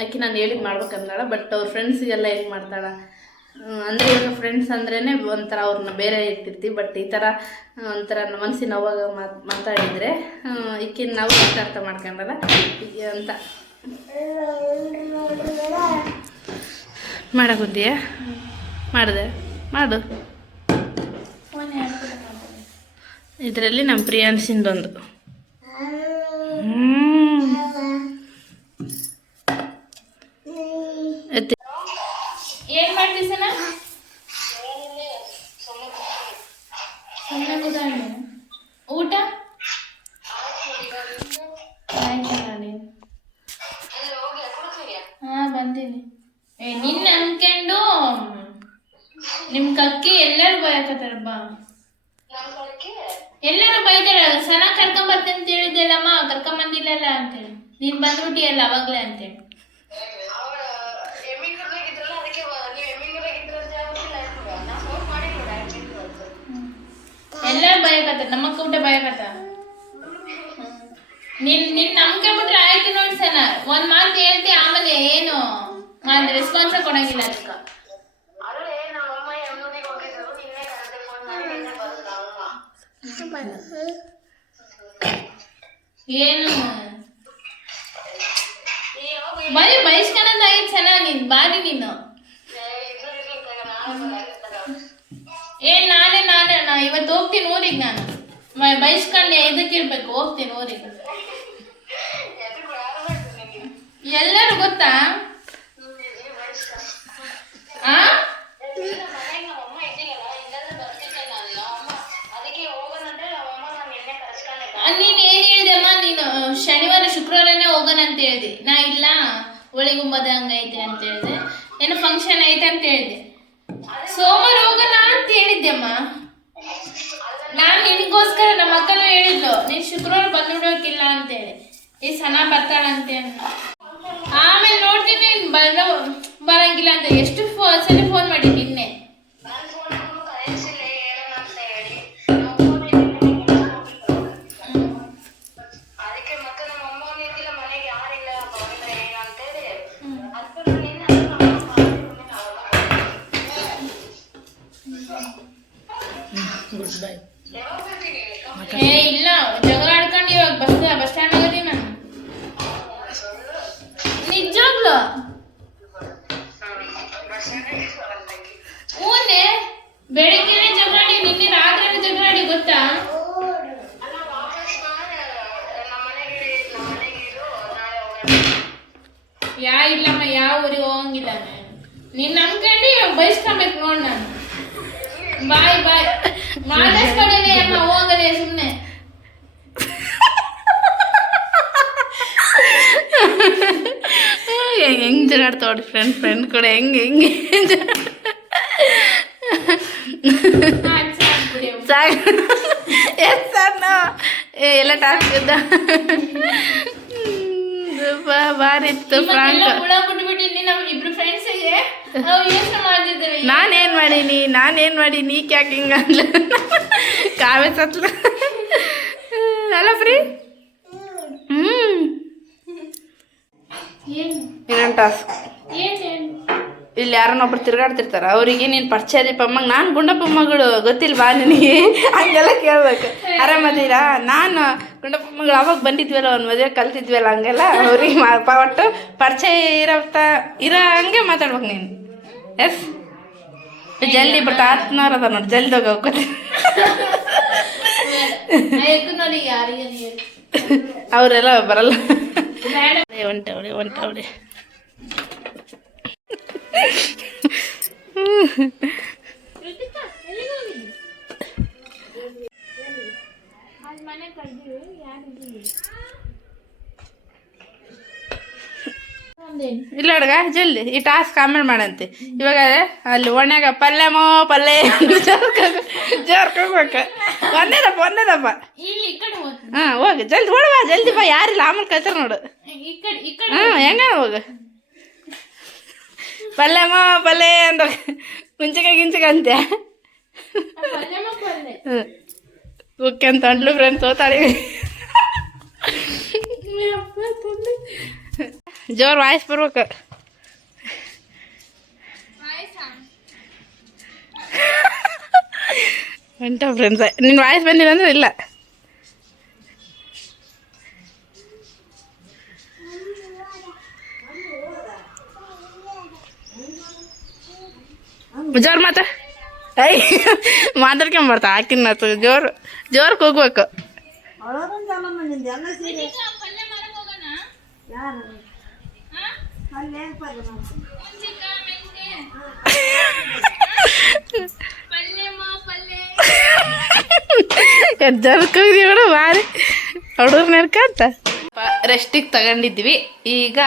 ಆಕೆ ನಾನು ಹೇಳಿದ್ ಮಾಡ್ಬೇಕಂದಾಳ. ಬಟ್ ಅವ್ರ ಫ್ರೆಂಡ್ಸಿಗೆಲ್ಲ ಹೆಂಗೆ ಮಾಡ್ತಾಳ ಅಂದರೆ, ಇವಾಗ ಫ್ರೆಂಡ್ಸ್ ಅಂದ್ರೇ ಒಂಥರ ಅವ್ರನ್ನ ಬೇರೆ ಇಟ್ಟಿರ್ತೀವಿ. ಬಟ್ ಈ ಥರ ಒಂಥರ ಮನಸ್ಸಿನ ನೋವಾಗ ಮಾತಾಡಿದರೆ ಈಕಿನ ನಾವು ಅರ್ಥ ಮಾಡ್ಕೊಂಡಲ್ಲ ಈಗ ಅಂತ ಮಾಡಕುಂತೀಯ. ಮಾಡಿದೆ ಮಾಡು. ಇದರಲ್ಲಿ ನಮ್ಮ ಪ್ರಿಯಾನ್ಸಿಂದೊಂದು ಏನ್ ಮಾಡ್ತಿ ಸನ? ಊಟ ಹಾ ಬಂದೀನಿ. ನಿನ್ನ ಅನ್ಕೊಂಡು ನಿಮ್ ಕಕ್ಕಿ ಎಲ್ಲರೂ ಬಯಕತ್ತಾರಬ್ಬ. ಎಲ್ಲರೂ ಬೈತಾರ. ಸನ ಕರ್ಕೊಂಬರ್ತೀನಿ ಅಂತ ಹೇಳಿದ್ದೆಲ್ಲಮ್ಮ, ಕರ್ಕೊಂಬಂದಿಲ್ಲಲ್ಲ ಅಂತೇಳಿ. ನೀನ್ ಬಂದ್ಬಿಟ್ಟಿಯಲ್ಲ ಅವಾಗ್ಲೇ ಅಂತೇಳಿ. ಎಲ್ಲರೂ ಬಯಕತ್ತಾರ, ನಮ್ಮಕ್ಕ ಊಟ ಬಯಕತ್ತ. ನಿನ್ ನಂಬಿಕೆ ಬಿಟ್ರೆ ಆಯ್ತು ನೋಡಿ ಸನ. ಒಂದ್ ಮಾತು ಹೇಳ್ತಿ, ಆಮೇಲೆ ಏನು ರೆಸ್ಪಾನ್ಸ್ ಕೊಡಂಗಿಲ್ಲ ಅದಕ್ಕ. ಏನು ಬರೀ ಬಯಸ್ಕೊಳೋದಾಗಿತ್ತು ಚೆನ್ನಾಗಿ. ನೀನ್ ಬಾರಿ ನೀನು. ನಾ ಇವತ್ತು ಹೋಗ್ತೀನಿ ಊರಿಗೆ. ನಾನು ಬಯಸ್ಕೊಂಡೆ ಎದಕ್ಕಿರ್ಬೇಕು, ಹೋಗ್ತೀನಿ ಊರಿಗೆ. ಎಲ್ಲರೂ ಗೊತ್ತಾ? ಹೇಳಿದೆ. ನಾ ಇಲ್ಲ ಒಳಗುಂಬದ ಹಂಗೈತೆ ಅಂತ ಹೇಳಿದೆ. ಏನೋ ಫಂಕ್ಷನ್ ಐತೆ ಅಂತ ಹೇಳಿದೆ. ಸೋಮವಾರ ಹೋಗೋಣ ಅಂತ ಹೇಳಿದ್ದೆಮ್ಮ. ನಾನು ನಿನ್ಗೋಸ್ಕರ ನಮ್ಮ ಅಕ್ಕನೂ ಹೇಳಿದ್ಲು ನೀನ್ ಶುಕ್ರವಾರ ಬಂದ್ಬಿಡೋಕಿಲ್ಲ ಅಂತೇಳಿ. ಈ ಸನ ಬರ್ತಾಳಂತೆ. ಆಮೇಲೆ ನೋಡ್ತೀನಿ ನೀನ್ ಬರಂಗಿಲ್ಲ ಅಂತ. ಎಷ್ಟು ಸಲ ಫೋನ್ ಮಾಡಿ ನಿನ್ನೆ. ಏ ಇಲ್ಲ, ಜಗಳ ಆಡ್ಕೊಂಡು ಇವಾಗ ಬಸ್ ಸ್ಟ್ಯಾಂಡ್ ಹೋಗೋದಿ ನಾನು. ನಿಜವಾಗ್ಲು ಹೂನೆ ಬೆಳಿಗ್ಗೆನೆ ಜಗಳಾಡಿ, ನಿನ್ನೆ ರಾತ್ರಿ ಜಗಳಾಡಿ ಗೊತ್ತಾ? ಇಲ್ಲಮ್ಮ, ಯಾವ ಊರಿಗೆ ಹೋಗಂಗಿಲ್ಲ. ನೀನ್ ನಂಬ್ಕೊಂಡು ಬಯಸ್ಕೊಬೇಕು ನೋಡ್. ನಾನು ಬಾಯ್ ಮಾತಾಡ್ಸ್ಕೊಂಡೇನೆ ಅಮ್ಮ, ಹೋಗದೆ ಸುಮ್ನೆ. ಹೆಂಗ್ ಜಗಾಡ್ತಾವ್ರಿ ಫ್ರೆಂಡ್ ಕೂಡ ಹೆಂಗೆ ಸಾಕು. ಎಲ್ಲ ಟಾಸ್ಕ್ ಇದ್ದ ಬಾರಿ ಇತ್ತು. ನಾನೇನ್ ಮಾಡೀನಿ ಕ್ಯಾಕ್ ಹಿಂಗ ಅಂದ್ಲ ಕಾವೇ ಸತ್ಲ ಅಲ್ಲ ಫ್ರೀ. ಇನ್ನೊಂದು ಟಾಸ್ಕ್. ಇಲ್ಲಿ ಯಾರನ್ನೊಬ್ರು ತಿರ್ಗಾಡ್ತಿರ್ತಾರ, ಅವರಿಗೆ ನೀನು ಪರಿಚಯ ಪಮ್ಮಂಗ ನಾನು ಗುಂಡಪ್ಪ ಮಗಳು ಗೊತ್ತಿಲ್ವಾ ನಿನಗೆ ಹಂಗೆಲ್ಲ ಕೇಳ್ಬೇಕು. ಆರಾಮದೀರಾ? ನಾನು ಗುಂಡಪ್ಪ ಮಗಳು ಅವಾಗ ಬಂದಿದ್ವಲ್ಲ, ಒಂದು ಮದುವೆ ಕಲ್ತಿದ್ವಲ್ಲ, ಹಂಗೆಲ್ಲ ಅವ್ರಿಗೆ ಒಟ್ಟು ಪರಿಚಯ ಇರೋ ಹಂಗೆ ಮಾತಾಡ್ಬೇಕು ನೀನು. ಎಸ್ ಜಲ್ದಿ ಬಟ್ ಆತ್ನವ್ರು ಅದ ನೋಡಿ, ಜಲ್ದಿ ಹೋಗ್ಕೋತಿ. ಅವರೆಲ್ಲ ಬರಲ್ಲ. ಹೊಂಟವಳೆ ಇಲ್ಲ ಹುಡುಗ, ಜಲ್ದಿ ಈ ಟಾಸ್ಕ್ ಆಮೇಲೆ ಮಾಡಂತೆ. ಇವಾಗ ಅಲ್ಲಿ ಒಣ್ಯಾಗ ಪಲ್ಯ ಜೋರ್ಕೋಬೇಕು. ಒಂದೇದಪ್ಪ ಹಾಂ ಹೋಗಿ ಜಲ್ದಿ ಓಡುವ, ಜಲ್ದಿ ಬಾ. ಯಾರಿಲ್ಲ ಆಮೇಲೆ ಕಳ್ತಾರ ನೋಡು. ಹಾಂ ಹೆಂಗ ಹೋಗ ಪಲ್ಯ ಅಂದ ಗಿಂಚಕ ಅಂತೆ. ಓಕೆ ಅಂತ ಅಂಟ್ಲು ಫ್ರೆಂಡ್ಸ್ ಓತಾಡಿ. ಜೋರ್ ವಾಯ್ಸ್ ಬರ್ಬೇಕು. ಹೊಂಟ ಫ್ರೆಂಡ್ಸ್, ನಿನ್ನ ವಾಯ್ಸ್ ಬಂದಿಲ್ಲ ಅಂದ್ರೆ ಇಲ್ಲ. ಜೋರ್ ಮಾತ ಐ ಮಾತಾಡ್ಕೊಂಬರ್ತಾ ಹಾಕಿನ ಜೋರ್ ಹೋಗ್ಬೇಕು. ಜರ್ಕೋಗಿದ್ರು ಬಾರಿ ಹುಡುಗರು ನಡ್ಕಂತ ರೆಸ್ಟಿಗೆ ತಗೊಂಡಿದ್ವಿ. ಈಗ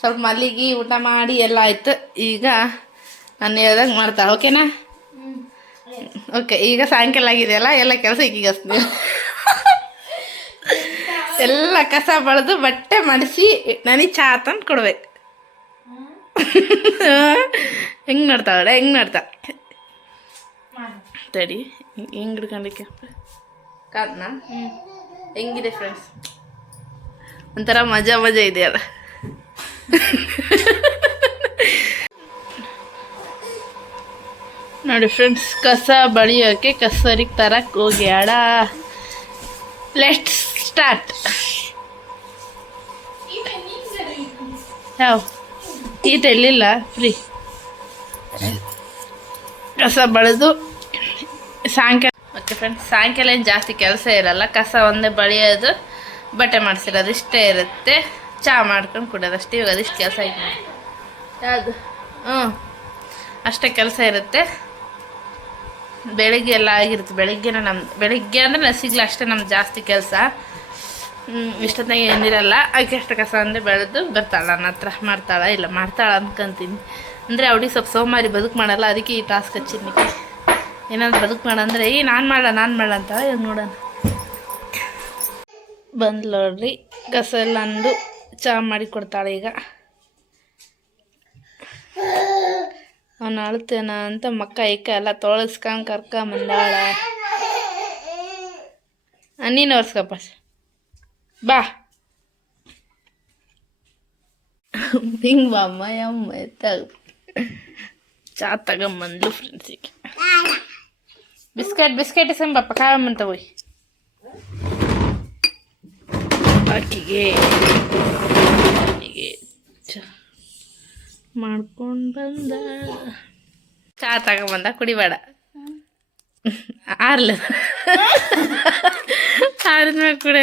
ಸ್ವಲ್ಪ ಮಲ್ಲಿಗೆ ಊಟ ಮಾಡಿ ಎಲ್ಲ ಆಯ್ತು. ಈಗ ನಾನು ಹೇಳ್ದಂಗೆ ಮಾಡ್ತಾಳೆ. ಓಕೆನಾ? ಓಕೆ. ಈಗ ಸಾಯಂಕಾಲ ಆಗಿದೆಯಲ್ಲ, ಎಲ್ಲ ಕೆಲಸ ಈಗ ಎಲ್ಲ ಕಸ ಬಳ್ದು ಬಟ್ಟೆ ಮಾಡಿಸಿ ನನಗೆ ಚಾ ತಂದು ಕೊಡ್ಬೇಕು. ಹೆಂಗೆ ನೋಡ್ತಾಳೆ ತಡಿ, ಹೆಂಗೆ ಹಿಡ್ಕೊಂಡಿಕ್ಕೆ ಕಾದ್ನ ಹೆಂಗಿದೆ ಫ್ರೆಂಡ್ಸ್? ಒಂಥರ ಮಜಾ ಇದೆಯಲ್ಲ. ನೋಡಿ ಫ್ರೆಂಡ್ಸ್, ಕಸ ಬಳಿಯೋಕ್ಕೆ ಕಸರಿಗೆ ತರಕ್ಕೆ ಹೋಗ್ಯಾಳ. Let's start. ಯಾವ ಈಟೆಲ್ಲಿಲ್ಲ ಫ್ರೀ. ಕಸ ಬಳಿದು ಸಾಯಂಕಾಲ. ಓಕೆ ಫ್ರೆಂಡ್ಸ್, ಸಾಯಂಕಾಲ ಏನು ಜಾಸ್ತಿ ಕೆಲಸ ಇರಲ್ಲ. ಕಸ ಒಂದೇ ಬಳಿಯೋದು, ಬಟ್ಟೆ ಮಾಡಿಸಿರೋದು ಇಷ್ಟೇ ಇರುತ್ತೆ. ಚಹಾ ಮಾಡ್ಕೊಂಡು ಕುಡಿಯೋದು ಅಷ್ಟೇ. ಇವಾಗ ಅದಿಷ್ಟು ಕೆಲಸ ಐತೆ. ಯಾವುದು? ಅಷ್ಟೇ ಕೆಲಸ ಇರುತ್ತೆ. ಬೆಳಿಗ್ಗೆ ಎಲ್ಲ ಆಗಿರುತ್ತೆ. ಬೆಳಿಗ್ಗೆ ಅಂದರೆ ನಸಿಗ್ಲ ಅಷ್ಟೇ ನಮ್ದು ಜಾಸ್ತಿ ಕೆಲಸ. ಇಷ್ಟೊತ್ತಾಗ ಏನಿರಲ್ಲ ಆಕೆ ಅಷ್ಟು ಕಸ ಅಂದರೆ ಬೆಳೆದು ಬರ್ತಾಳೆ ನನ್ನ ಹತ್ರ ಮಾಡ್ತಾಳೆ ಇಲ್ಲ ಮಾಡ್ತಾಳೆ ಅನ್ಕೊಂತೀನಿ. ಅಂದರೆ ಅವ್ಳಿಗೆ ಸ್ವಲ್ಪ ಸೋಮಾರಿ ಬದುಕು ಮಾಡಲ್ಲ, ಅದಕ್ಕೆ ಈ ಟಾಸ್ಕ್ ಹಚ್ಚಿನಿಕ್ಕೆ ಏನಾದ್ರು ಬದುಕು ಮಾಡಂದ್ರೆ ನಾನು ಮಾಡಲ್ಲ ಅಂತ ಇವಾಗ ನೋಡೋಣ. ಬಂದು ನೋಡ್ರಿ ಕಸ ಎಲ್ಲ ಅಂದು ಚಹಾ ಮಾಡಿ ಕೊಡ್ತಾಳೆ. ಈಗ ಅವನು ಅಳ್ತೇನ ಅಂತ ಮಕ್ಕ ಇಕ್ಕ ಎಲ್ಲ ತೊಳಸ್ಕೊಂಡು ಕರ್ಕೊಂಬಂದಾಳ. ನೀನು ಒರ್ಸ್ಕಪ್ಪ ಬಾ ಹಿಂಗೆ ಬಾ ಅಮ್ಮ ಚಾ ತಗೊಂಬಂದ್ಲು ಫ್ರೆಂಡ್ಸಿಗೆ. ಬಿಸ್ಕೆಟ್ ಇಸ್ಕೊಂಬಪ್ಪ ಕಾಯಮ್ಮಂತ ಹೋಯ್ ಆಕಿಗೆ ಚಾ ಮಾಡ್ಕೊಂಡು ಬಂದ. ಚಾ ತಗೊಂಬಂದ ಕುಡಿಬೇಡ ಆರ್ಲ ಆರಿದ್ಮೇಲೆ ಕುಡಿ.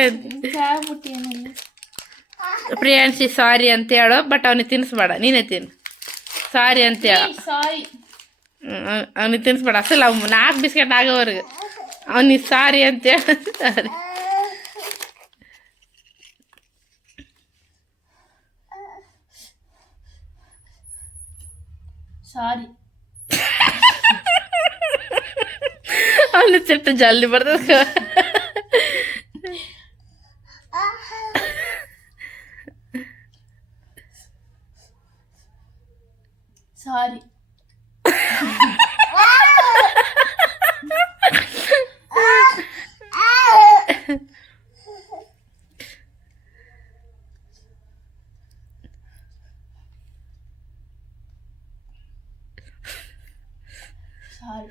ಪ್ರಿಯಾಂಶಿ ಸಾರಿ ಅಂತ ಹೇಳು, ಬಟ್ ಅವನಿಗೆ ತಿನ್ನಿಸ್ಬೇಡ, ನೀನೇ ತಿನ್ನು. ಸಾರಿ ಅಂತ ಹೇಳ, ಅವನಿಗೆ ತಿನ್ನಿಸ್ಬೇಡ ಅಸಲು ಅವ್ 4 ಬಿಸ್ಕೆಟ್ ಆಗೋವರೆಗೆ ಅವನಿಗೆ ಸಾರಿ ಅಂತ ಹೇಳ. ಸಾರಿ ಅವನು ಚೆಟ್ಟು ಜಲ್ದಿ ಬರ್ತದ. ಸಾರಿ ಸಾರಿ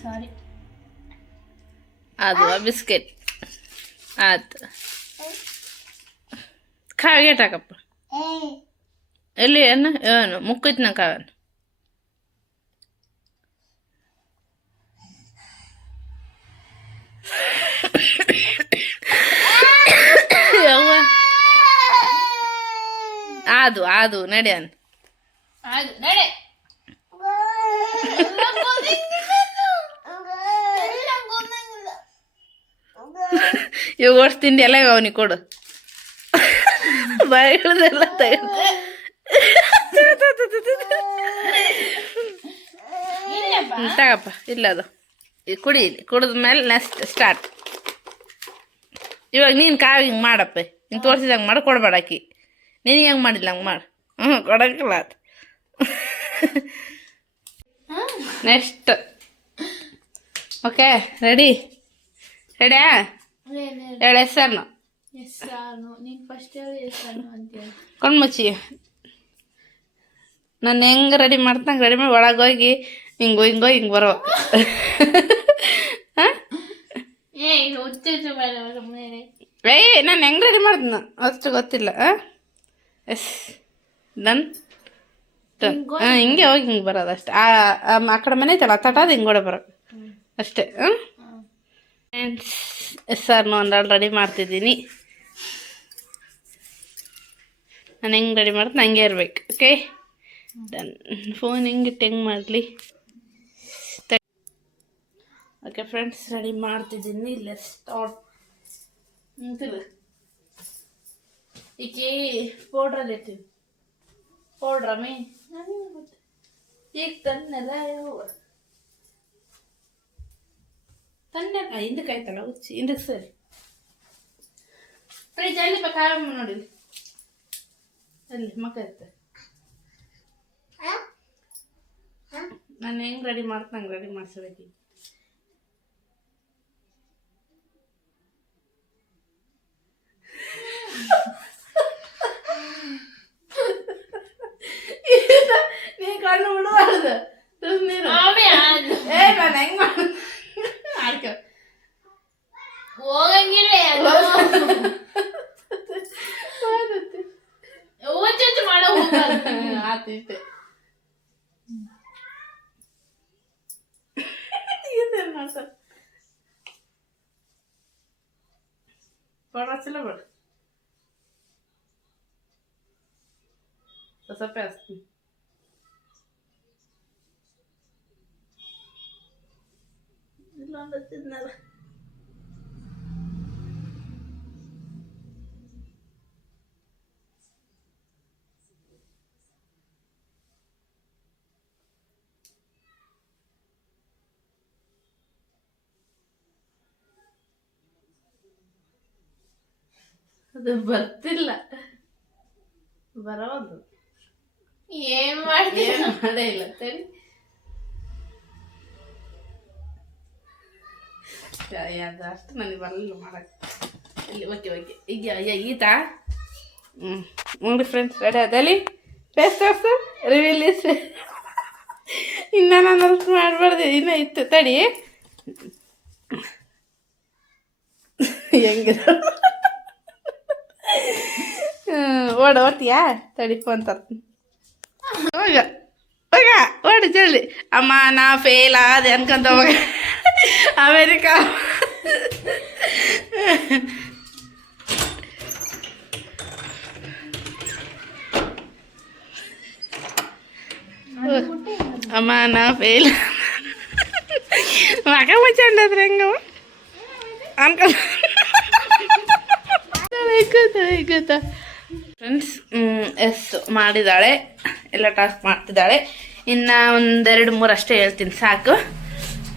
ಸಾರಿ ಅದು ಬಿಸ್ಕೆಟ್ ಆಯ್ತು. ಕಾವಿಗೆ ಹಾಕಪ್ಪ ಎಲ್ಲಿ ಏನು ಮುಕ್ಕೈತಿ ನಾ ಕಾವನ್ ಅದು ನಡಿಯನ್ ಅದು ನಡೆ ಇವಾಗ ವರ್ಷ ತಿಂಡಿ ಎಲ್ಲ ಅವನಿಗೆ ಕೊಡು. ಬಾಯಿಗಳದೆಲ್ಲ ತೆಗೆದು ತಗಪ್ಪ. ಇಲ್ಲ ಅದು ಕುಡಿ, ಕುಡಿದ್ಮೇಲೆ ನೆಕ್ಸ್ಟ್ ಸ್ಟಾರ್ಟ್. ಇವಾಗ ನೀನು ಕಾವು ಹಿಂಗೆ ಮಾಡಪ್ಪ, ನೀನು ತೋರಿಸಿದಂಗೆ ಮಾಡಿ ಕೊಡ್ಬೇಡ ಆಕಿ. ನೀನು ಹೆಂಗೆ ಮಾಡಿಲ್ಲ ಹಂಗೆ ಮಾಡು. ಕೊಡೋಕ್ಕಿಲ್ಲ ಅದು. ನೆಕ್ಸ್ಟ್ ಓಕೆ ರೆಡಿಯಾ? ಹೇಳು ಹೆಸರನ್ನು. ನೀನು ಫಸ್ಟ್ ಹೇಳಿ ಹೆಸರು ಅಂತೇಳಿ ಕಣ್ಮುಚ್ಚಿ. ನಾನು ಹೆಂಗೆ ರೆಡಿ ಮಾಡ್ತಂಗೆ ರೆಡಿ ಮಾಡಿ ಒಳಗೆ ಹೋಗಿ ಹಿಂಗೆ ಬರೋ. ಹಾಂ ನಾನು ಹೆಂಗೆ ರೆಡಿ ಮಾಡ್ತೀನಿ ಅಷ್ಟು ಗೊತ್ತಿಲ್ಲ. Yes done done. ಹಿಂಗೆ ಹೋಗಿ ಹಿಂಗೆ ಬರೋದು ಅಷ್ಟೇ. ಆ ಕಡೆ ಮನೆ ಐತಲ್ಲ ತಟಾದ ಹಿಂಗೆ ಕೂಡ ಬರೋದು ಅಷ್ಟೇ. ಹೆಸರನ್ನು ಒಂದು ರೆಡಿ ಮಾಡ್ತಿದ್ದೀನಿ. ನಾನು ಹೆಂಗೆ ರೆಡಿ ಮಾಡ್ತೀನಿ ಹಂಗೆ ಇರ್ಬೇಕು. Okay done. ಫೋನ್ ಹೆಂಗಿಟ್ಟು ಹೆಂಗೆ ಮಾಡಲಿ. ಓಕೆ ಫ್ರೆಂಡ್ಸ್ ರೆಡಿ ಮಾಡ್ತಿದ್ದೀನಿ. Let's start. ಈಕೆ ಪೌಡ್ರಲ್ಲಿ ಇರ್ತೀವಿ. ಪೌಡ್ರ ಮೇ ಈಗ ತನ್ನೆಲ್ಲ ಹಿಂದಕ್ಕೆ ಆಯ್ತಲ್ಲ ಹುಚ್ಚಿ ಹಿಂದಕ್ಕೆ ಸರಿ. ಫ್ರಿಜ್ ಅಲ್ಲಿ ಕಾಯ ನೋಡಿ ಅಲ್ಲಿ ಮಕ್ಕ ಇರ್ತದೆ. ನಾನು ಹೆಂಗೆ ರೆಡಿ ಮಾಡ್ತಂಗೆ ರೆಡಿ ಮಾಡಿಸ್ಬೇಕು. ನೀ ಕಣ್ಣು ಬಿಡಬಾರ್ದು ನೀರು. ನಾನು ಹೆಂಗೆ ಮಾಡ ಆಡ್ಕೊ ಹೋಗಂಗಿಲ್ಲ ಮಾಡೋ ಆತು ಇಷ್ಟೆ. ಮಾಡ್ತಾರೆ ಪೌಡರ್ ಹಚ್ಚಿಲ್ಲ ಬೇಡ ಸ್ವಲ್ಪ ಹಚ್ತೀನಿ ಇಲ್ಲ ಹಚ್ಚಿದ್ನಲ್ಲ ಅದು ಬರ್ತಿಲ್ಲ ಬರೋದು ಏನ್ ಮಾಡ್ತೀಯ ಮಾಡೇ ಇಲ್ಲ ಸರಿ ಅದು ಅಷ್ಟು ನನಗೆ ಬರಲಿಲ್ಲ ಮಾಡಕ್ಕೆ ಇಲ್ಲಿ ಓಕೆ ಓಕೆ ಈಗ ಈತಾ ನೋಡಿ ಫ್ರೆಂಡ್ಸ್ ರೆಡಿ ಅದಲ್ಲಿ ಫೇಸ್ ತೋರಿಸು ರಿವೀಲಿಸ್ ಇನ್ನು ನಾನು ಅಷ್ಟು ಮಾಡಬಾರ್ದು ಇನ್ನೂ ಇತ್ತು ತಡಿ ಹೆಂಗಿದ ಓಡ್ತೀಯಾ ತಡಿ ಫೋನ್ ತರ್ತೀನಿ ಹೋಗ ಹೋಗ ಓಡಿ ಜಲ್ದಿ ಅಮ್ಮ ನಾ ಫೇಲ್ ಆದೆ ಅನ್ಕೊಂತ ಹೋಗ ಅಮೇರಿಕಾ ಅಮ್ಮ ನಾ ಫೇಲ್ ಮಗ ಮುಚ್ಚಂಡದ್ರೆ ಹೆಂಗವ ಅನ್ಕೊಂತ ಗೊತ್ತಾ ಫ್ರೆಂಡ್ಸ್ ಎಷ್ಟು ಮಾಡಿದ್ದಾಳೆ ಎಲ್ಲ ಟಾಸ್ಕ್ ಮಾಡ್ತಿದ್ದಾಳೆ ಇನ್ನು 1-2-3 ಅಷ್ಟೇ ಹೇಳ್ತೀನಿ ಸಾಕು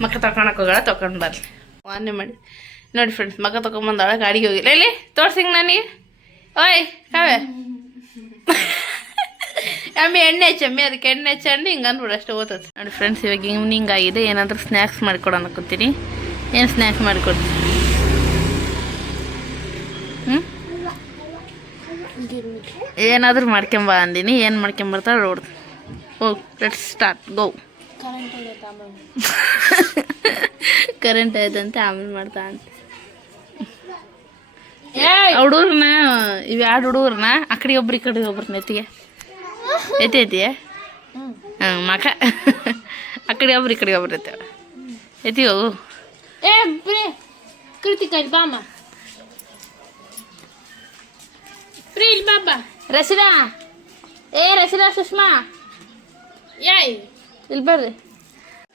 ಮಕ್ಕ ತಗೊಳಕ್ಕೆ ಹೋಗೋಣ ತೊಗೊಂಡು ಬರಲಿ ಮಾನ್ಯ ಮಾಡಿ ನೋಡಿ ಫ್ರೆಂಡ್ಸ್ ಮಕ್ಕ ತೊಗೊಂಬಂದಾಳೆ ಗಾಡಿಗೆ ಹೋಗಿಲ್ಲ ಇಲ್ಲಿ ತೋರ್ಸಿಂಗ್ ನನಗೆ ಓಯ್ ಕಾವ್ಯ ಅಮ್ಮಿ ಎಣ್ಣೆ ಹಚ್ಚಮ್ಮಿ ಅದಕ್ಕೆ ಎಣ್ಣೆ ಹಚ್ಚಂಡು ಹಿಂಗೆ ಅಂದ್ಬಿಡು ಅಷ್ಟು ಓದ್ತದೆ ನೋಡಿ ಫ್ರೆಂಡ್ಸ್ ಇವಾಗ ಈವ್ನಿಂಗ್ ಆಗಿದೆ ಏನಾದರೂ ಸ್ನ್ಯಾಕ್ಸ್ ಮಾಡಿಕೊಡೋಣ ಕೂತೀನಿ ಏನು ಸ್ನ್ಯಾಕ್ಸ್ ಮಾಡಿಕೊಡ್ತೀನಿ ಏನಾದರೂ ಮಾಡ್ಕೊಂಬ ಅಂದಿನಿ ಏನು ಮಾಡ್ಕೊಂಬರ್ತಾಳೆ ನೋಡು ಹೋಗಿ ಲೆಟ್ಸ್ ಸ್ಟಾರ್ಟ್ ಗೋ ಕರೆಂಟ್ ಆಯ್ತಂತೆ ಆಮೇಲೆ ಮಾಡ್ತಾ ಅಂತ ಹುಡುಗ್ರನ್ನ ಇವು 2 ಹುಡುಗ್ರನ್ನ ಆ ಕಡೆ ಒಬ್ರು ಈ ಕಡೆ ಒಬ್ರು ನೆತ್ತಿಗೆ ಎತ್ತಿ ಹಾಂ ಮಕ ಆ ಕಡೆ ಒಬ್ರು ಈ ಕಡೆ ಒಬ್ರು ಎತ್ತೇಳ ಎತ್ತಿ ಹೋಗು ಕೃತಿಕ ಬಾಮ ಪ್ರೀಲ್ ಬಾಬಾ ರಸಿದಾ ರಸಿದಾ ಸುಷ್ಮಾ ಯಾಯ್ ಇಲ್ಲಿ ಬರ್ರಿ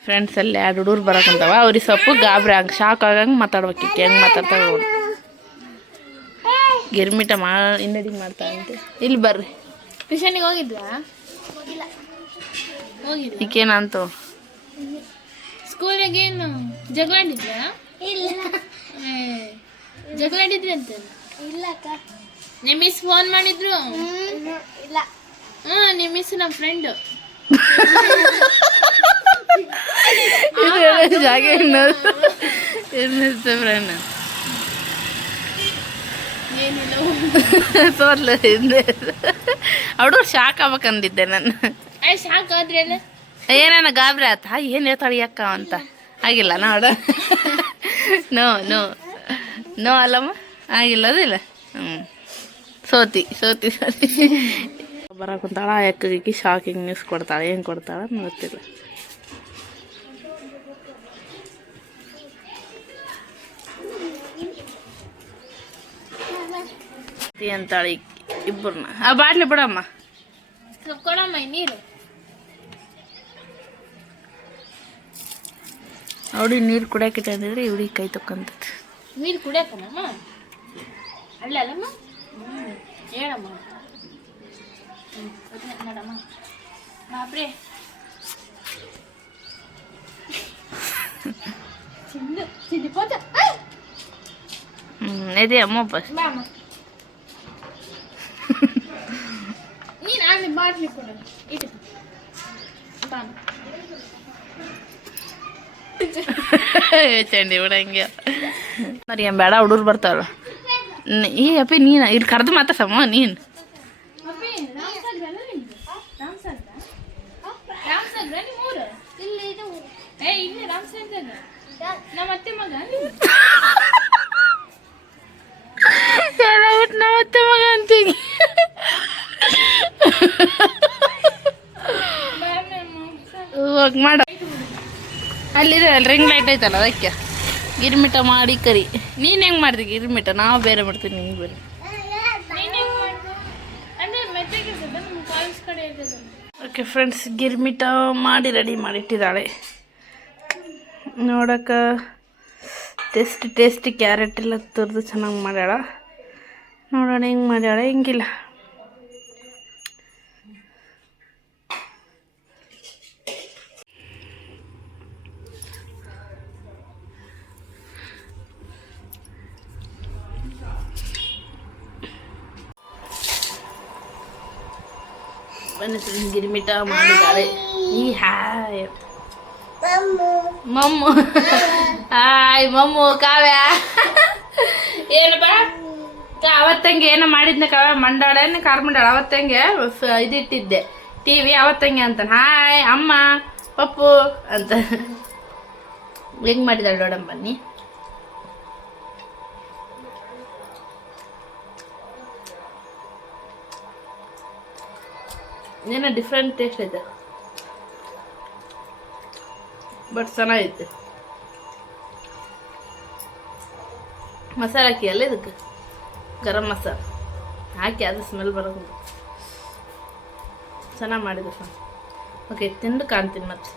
ಫ್ರೆಂಡ್ಸ್ ಅಲ್ಲಿ 2 ಹುಡುಗರು ಬರಕಂತವ ಅವ್ರಿಗೆ ಸ್ವಲ್ಪ ಗಾಬರಿ ಹಂಗೆ ಶಾಕ್ ಆಗಂಗೆ ಮಾತಾಡ್ಬೇಕಿತ್ತು ಹೆಂಗೆ ಮಾತಾಡ್ತಾವೆ ನೋಡಿ ಗಿರ್ಮಿಟ ಇನ್ನಡಿಗೆ ಮಾಡ್ತಾ ಅಂತೆ ಇಲ್ಲಿ ಬರ್ರಿ ಟ್ಯೂಷನಿಗೆ ಹೋಗಿದ್ವಾ ಹೋಗಿದ್ವಿ ಈಗೇನಂತು ಸ್ಕೂಲಿಗೆ ಏನು ಜಗಳಾಡಿದ್ರಾ ಇಲ್ಲ ಜಗಳಾಡಿದ್ರಿ ಅಂತ ಇಲ್ಲ ನಿಮ್ಮ ಮಿಸ್ ಫೋನ್ ಮಾಡಿದ್ರು ಇಲ್ಲ ನಿಮ್ಮ ಮಿಸ್ ನಮ್ಮ ಫ್ರೆಂಡು ಜಾಗ ಏನಿರುತ್ತೆ ಫ್ರೆಂಡ್ ತೋರ್ಲ ಹಿಂದೆ ಅವಡು ಶಾಕ್ ಆಗ್ಬೇಕಂದಿದ್ದೆ ನಾನು ಶಾಕ್ ಆದ್ರೆ ಏನೇನ ಗಾಬರಿ ಆತ ಏನು ಹೇಳ್ತಾಳೆ ಅಕ್ಕ ಅಂತ ಆಗಿಲ್ಲ ನೋಡ ನೋ ನೋ ನೋ ಅಲ್ಲಮ್ಮ ಆಗಿಲ್ಲ ಅದಿಲ್ಲ ಸೋತಿ ಸೋತಿ ಸೋತಿ ಬರಕುಂತಾಳ ಅಕ್ಕಗೆ ಶಾಕಿಂಗ್ ನ್ಯೂಸ್ ಕೊಡ್ತಾಳೆ ಏನು ಕೊಡ್ತಾಳೆ ಅಂತ ಗೊತ್ತಿಲ್ಲ ಅಂತಾಳೆ ಇಬ್ಬರನ್ನ ಆ ಬಾಟ್ಲಿ ಬಿಡಮ್ಮ ಕೊಡಮ್ಮ ನೀರು ಅವಡಿ ನೀರು ಕುಡಿಯಕ್ಕೆ ಅಂದಿದ್ರೆ ಇವಡಿ ಕೈ ತಕ್ಕಂತದ್ದು ನೀರು ಕುಡಿಯಕ್ಕನಮ್ಮ ಅಲ್ಲ ಅಲ್ಲಮ್ಮ ಹೇಳಮ್ಮ ನೋಡಮ್ಮ ಬಾಬ್ರೆ ಇದೆ ಅಮ್ಮ ಬಸ್ ನೀನು ಆಮೇಲೆ ಬಾಟ್ಲಿ ಕೊಡು ಇಟ್ಟು ಚಂಡಿ ಬಿಡ ಹಿಂಗೆ మరి ఏం ಬೇಡ ಹುಡುಗರು ಬರ್ತಾವಲ್ಲ ಏ ಅಪ್ಪಿ ನೀನು ಇಲ್ಲಿ ಕರೆದು ಮಾತಾಡ್ಸಮ್ಮ ನೀನು ನಮ್ಮತ್ತೆ ಮಗ ನಮ್ಮತ್ತೆ ಮಗ ಅಂತೀನಿ ಹೋಗಿ ಮಾಡ ಅಲ್ಲಿದೆ ರಿಂಗ್ ಲೈಟ್ ಐತಲ್ಲ ಅದಕ್ಕೆ ಗಿರ್ಮಿಟ ಮಾಡಿ ಕರಿ ನೀನು ಹೆಂಗೆ ಮಾಡ್ದಿ ಗಿರ್ಮಿಟ? ನಾವು ಬೇರೆ ಮಾಡ್ತೀವಿ, ನೀನು ಬೇರೆ. ಓಕೆ ಫ್ರೆಂಡ್ಸ್, ಗಿರ್ಮಿಟ ಮಾಡಿ ರೆಡಿ ಮಾಡಿಟ್ಟಿದ್ದಾಳೆ. ನೋಡೋಕೆ ಟೇಸ್ಟಿ ಕ್ಯಾರೆಟ್ ಎಲ್ಲ ತುರಿದು ಚೆನ್ನಾಗಿ ಮಾಡ್ಯಾಳ. ನೋಡೋಣ ಹೆಂಗೆ ಮಾಡ್ಯಾಳ ಹೆಂಗಿಲ್ಲ. ಗಿರ್ಮಿಟ ಮಾಡಿದ್ದಾಳೆ. ಈ ಹಾಯ್ ಮಮ್ಮು, ಹಾಯ್ ಮಮ್ಮು. ಕಾವ್ಯ ಏನು ಬಾ ಅವತ್ತಂಗೆ ಏನೋ ಮಾಡಿದ್ನ ಕಾವ್ಯ, ಮಂಡಾಳೇನು ಖಾರ ಮಂಡಾಳ. ಅವತ್ತಂಗೆ ಇದಿಟ್ಟಿದ್ದೆ TV, ಅವತ್ತಂಗೆ ಅಂತ ಹಾಯ್ ಅಮ್ಮ ಪಪ್ಪು ಅಂತ ಹೆಂಗೆ ಮಾಡಿದಾಳೆ ನೋಡಮ್ಮ ಬನ್ನಿ. ಏನೋ ಡಿಫ್ರೆಂಟ್ ಟೇಸ್ಟ್ ಐತೆ, ಬಟ್ ಚೆನ್ನಾಗೈತೆ. ಮಸಾಲೆ ಹಾಕಿ ಅಲ್ಲ ಇದಕ್ಕೆ, ಗರಂ ಮಸಾಲ ಹಾಕಿ ಅದು ಸ್ಮೆಲ್ ಬರೋದು ಚೆನ್ನಾಗಿ ಮಾಡಿದೆ ಫ್ರೆಂಡ್. ಓಕೆ, ತಿಂದು ಕಾಣ್ತೀನಿ ಮತ್ತೆ.